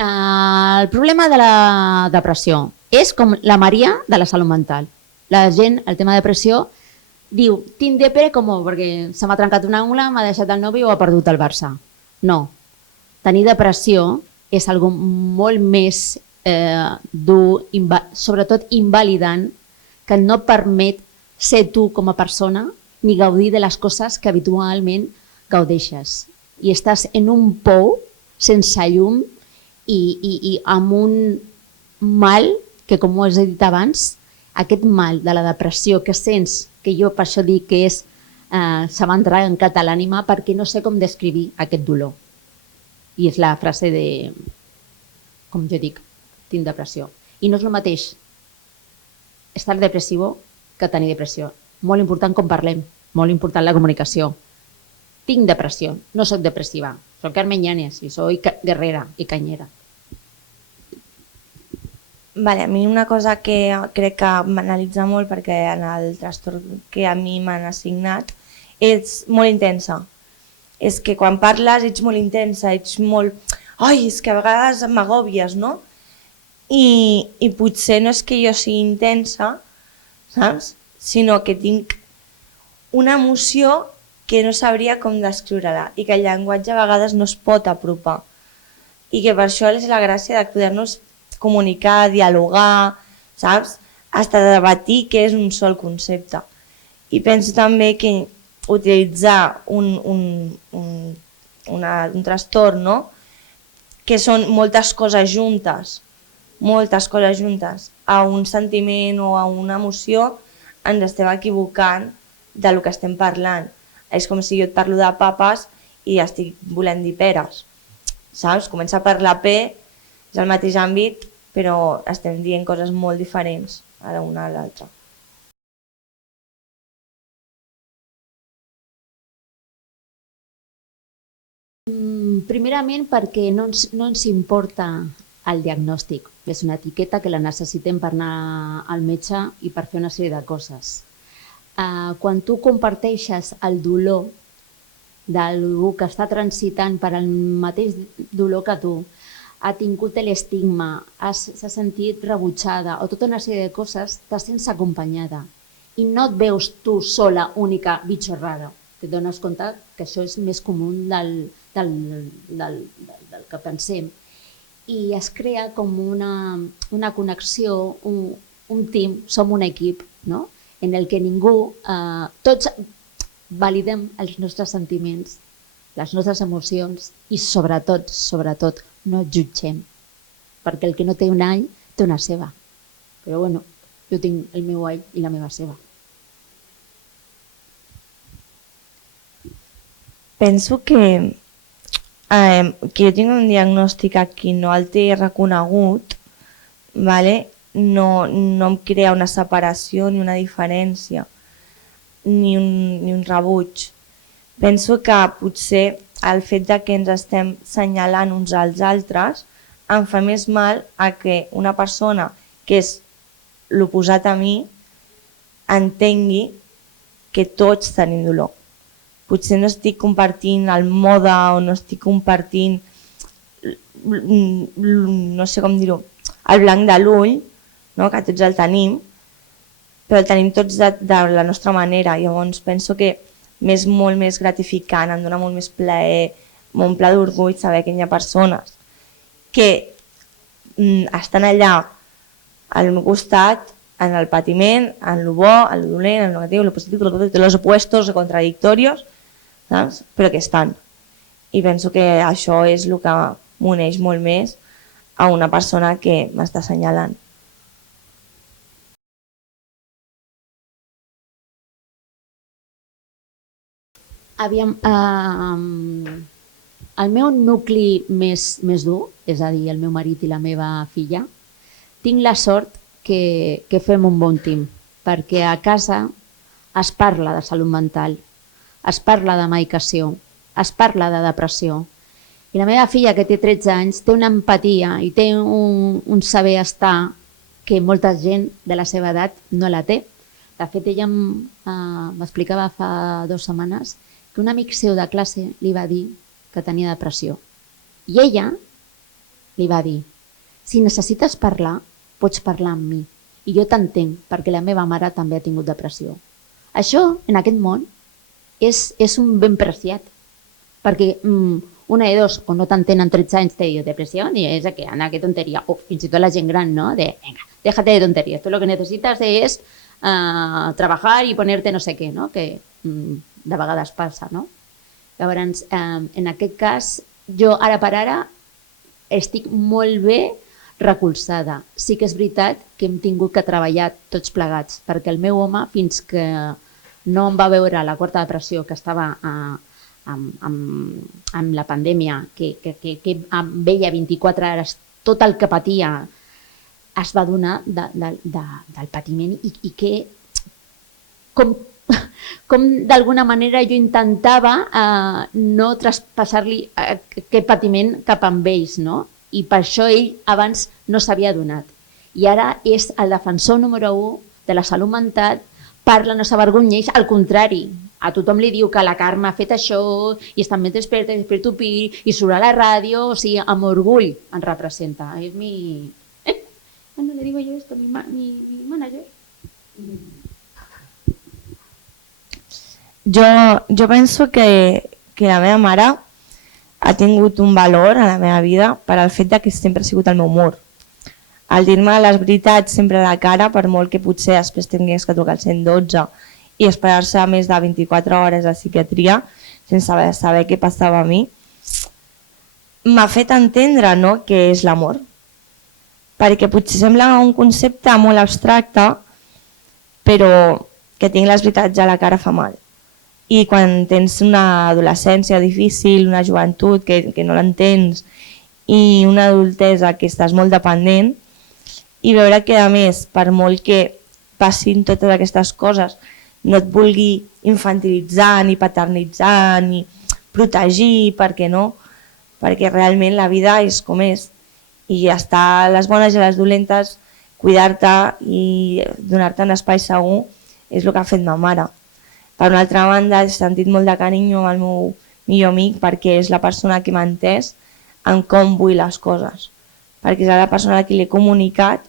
El problema de la depressió és com la Maria de la salut mental. La gent, el tema de depressió, diu, tinc depre com perquè se m'ha trencat una ungla, m'ha deixat el nòvio o ha perdut el Barça. No. Tenir depressió és algo molt més dur, sobretot invalidant, que no permet ser tu com a persona ni gaudir de les coses que habitualment gaudeixes. I estàs en un pou sense llum i amb un mal que, com ho has dit abans, aquest mal de la depressió que sents, que jo per això dic que és se m'ha entrat a l'ànima perquè no sé com descriure aquest dolor. I és la frase de, com jo dic, tinc depressió. I no és el mateix estar depressiu que tenir depressió. Molt important com parlem, molt important la comunicació. Tinc depressió, no soc depressiva, soc Carmen Llanes i soy guerrera i canyera. Vale, a mi una cosa que crec que m'analitza molt perquè en el trastorn que a mi m'han assignat és molt intensa. És que quan parles ets molt intensa, ets molt... Ai, és que a vegades m'agòbies, no? I potser no és que jo sigui intensa, saps? Sinó que tinc una emoció que no sabria com descriure-la i que el llenguatge a vegades no es pot apropar. I que per això és la gràcia de poder-nos comunicar, dialogar, saps? Hasta debatir què és un sol concepte. I penso també que utilitzar un trastorn, no? Que són moltes coses juntes, a un sentiment o a una emoció, ens estem equivocant del que estem parlant. És com si jo et parlo de papes i estic volent dir peres. Saps? Comença per la P, és el mateix àmbit, però estem dient coses molt diferents a l'una a l'altra. Primerament perquè no ens importa el diagnòstic. És una etiqueta que la necessitem per anar al metge i per fer una sèrie de coses. Quan tu comparteixes el dolor d'algú que està transitant per el mateix dolor que tu, ha tingut l'estigma, s'ha sentit rebutjada o tota una sèrie de coses, te sents acompanyada i no et veus tu sola, única, bitxorrada. Te dones compte que això és més comú del que pensem. I es crea com una connexió, un team, som un equip, no? En el que ningú, tots validem els nostres sentiments, les nostres emocions i sobretot, no jutgem. Perquè el que no té un all té una ceba. Però bueno, jo tinc el meu all i la meva ceba. Penso que jo tinc un diagnòstic a qui no el té reconegut, no em crea una separació ni una diferència, ni un rebuig. Penso que potser el fet que ens estem senyalant uns als altres em fa més mal a que una persona que és l'oposat a mi entengui que tots tenim dolor. Potser no estic compartint el mode o no estic compartint, no sé com dir-ho, el blanc de l'ull, que tots el tenim, però el tenim tots de la nostra manera. Llavors penso que m'és molt més gratificant, em dona molt més plaer, m'omple d'orgull saber que hi ha persones que estan allà al meu costat, en el patiment, en el bo, en el dolent, en el negatiu, en el positiu, en els opuestos, els contradictorios, saps? Però que estan. I penso que això és el que m'uneix molt més a una persona que m'està assenyalant. Aviam, el meu nucli més dur, és a dir, el meu marit i la meva filla, tinc la sort que fem un bon team, perquè a casa es parla de salut mental, es parla de medicació, es parla de depressió. I la meva filla, que té 13 anys, té una empatia i té un saber estar que molta gent de la seva edat no la té. De fet, ella m'explicava fa 2 setmanes que un amic seu de classe li va dir que tenia depressió. I ella li va dir: si necessites parlar, pots parlar amb mi. I jo t'entenc, perquè la meva mare també ha tingut depressió. Això, en aquest món, és un ben preciat. Perquè una de dos, o no t'entenen 13 anys, te diu depressió, i és que, Ana, que tonteria. O fins i tot la gent gran, no? De, venga, déjate de tonterías. Tú lo que necesitas es trabajar y ponerte no sé què, no? Que de vegades passa, no? Llavors, en aquest cas, jo ara per ara estic molt bé recolzada. Sí que és veritat que hem tingut que treballar tots plegats, perquè el meu home, fins que no em va veure la quarta depressió, que estava amb la pandèmia, que veia 24 hores tot el que patia, es va donar del patiment i que com d'alguna manera jo intentava no traspassar-li aquest patiment cap amb ells, no? I per això ell abans no s'havia donat. I ara és el defensor número 1 de la salut mental, parla, no s'avergonyeix, al contrari, a tothom li diu que la Carme ha fet això i està més desperta, desperto pi, i surt a la ràdio, o sigui, amb orgull ens representa. És mi... no le digo yo esto, mi manager. Jo penso que la meva mare ha tingut un valor a la meva vida per al fet que sempre ha sigut el meu mur. Al dir-me les veritats sempre a la cara, per molt que potser després tingués que trucar al 112 i esperar-se més de 24 hores a psiquiatria sense saber què passava a mi, m'ha fet entendre, no, què és l'amor. Perquè potser sembla un concepte molt abstracte, però que tinc les veritats a la cara fa mal. I quan tens una adolescència difícil, una joventut que no l'entens i una adultesa que estàs molt dependent, i veure que a més, per molt que passin totes aquestes coses, no et vulgui infantilitzar, ni paternitzar, ni protegir, perquè no? Perquè realment la vida és com és. I estar a les bones i a les dolentes, cuidar-te i donar-te un espai segur és el que ha fet ma mare. Per una altra banda, he sentit molt de carinyo amb el meu millor amic perquè és la persona que m'ha entès en com vull les coses. Perquè és la persona a qui l'he comunicat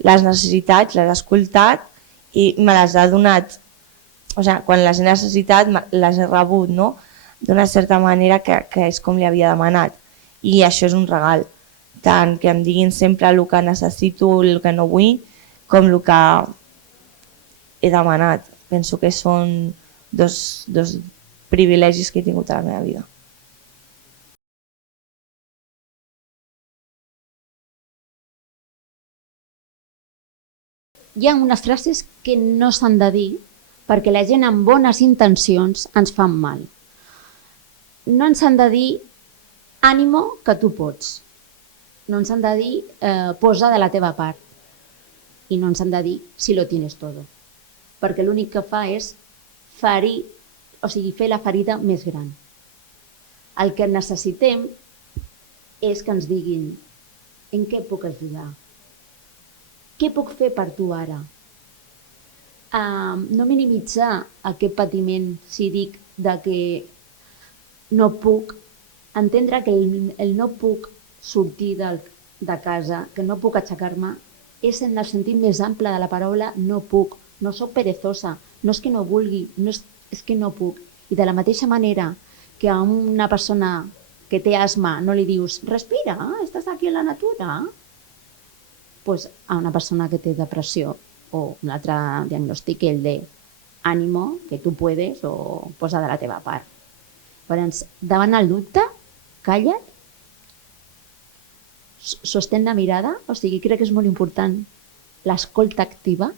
les necessitats, les ha escoltat i me les ha donat. O sigui, quan les he necessitat, les he rebut, no? D'una certa manera que és com li havia demanat. I això és un regal. Tant que em diguin sempre el que necessito, el que no vull, com el que he demanat. Penso que són dos privilegis que he tingut a la meva vida. Hi ha unes frases que no s'han de dir perquè la gent amb bones intencions ens fan mal. No ens han de dir ànimo que tu pots. No ens han de dir posa de la teva part. I no ens han de dir si lo tienes todo. Perquè l'únic que fa és ferir, o sigui, fer la ferida més gran. El que necessitem és que ens diguin en què puc ajudar? Què puc fer per tu ara? No minimitzar aquest patiment si dic de que no puc, entendre que el no puc sortir de casa, que no puc aixecar-me, és en el sentit més ample de la paraula no puc. No soc perezosa, no és que no vulgui, és que no puc. I de la mateixa manera que a una persona que té asma no li dius respira, estàs aquí a la natura, pues a una persona que té depressió o un altre diagnòstic, el de ànimo, que tu puedes o posa de la teva part. Llavors, davant el dubte, calla't, sostén la mirada, o sigui, crec que és molt important l'escolta activa,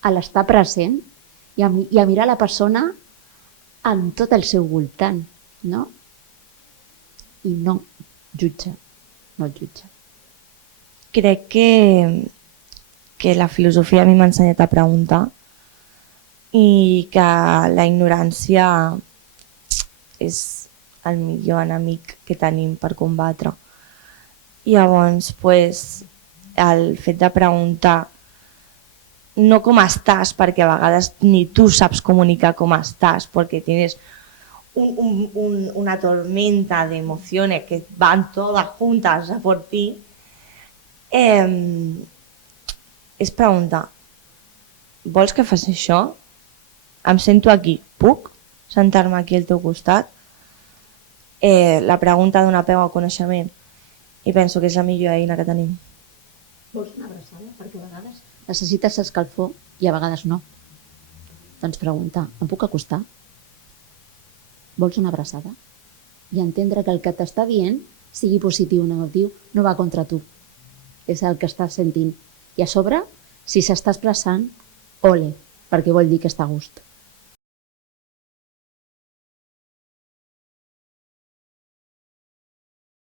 a l'estar present i a mirar la persona amb tot el seu voltant, no? I no jutja, no jutja. Crec que la filosofia a mi m'ha ensenyat a preguntar i que la ignorància és el millor enemic que tenim per combatre. I llavors, el fet de preguntar no com estàs, perquè a vegades ni tu saps comunicar com estàs, perquè tienes una tormenta de emociones que van todas juntas a por ti, és preguntar, vols que faci això? Em sento aquí, puc sentar-me aquí al teu costat? La pregunta dona peu al coneixement i penso que és la millor eina que tenim. Vols una abraçada? Perquè a vegades necessites escalfor i a vegades no. Doncs preguntar, em puc acostar? Vols una abraçada? I entendre que el que t'està dient, sigui positiu o negatiu, no va contra tu. És el que estàs sentint. I a sobre, si s'està expressant, ole, perquè vol dir que està a gust.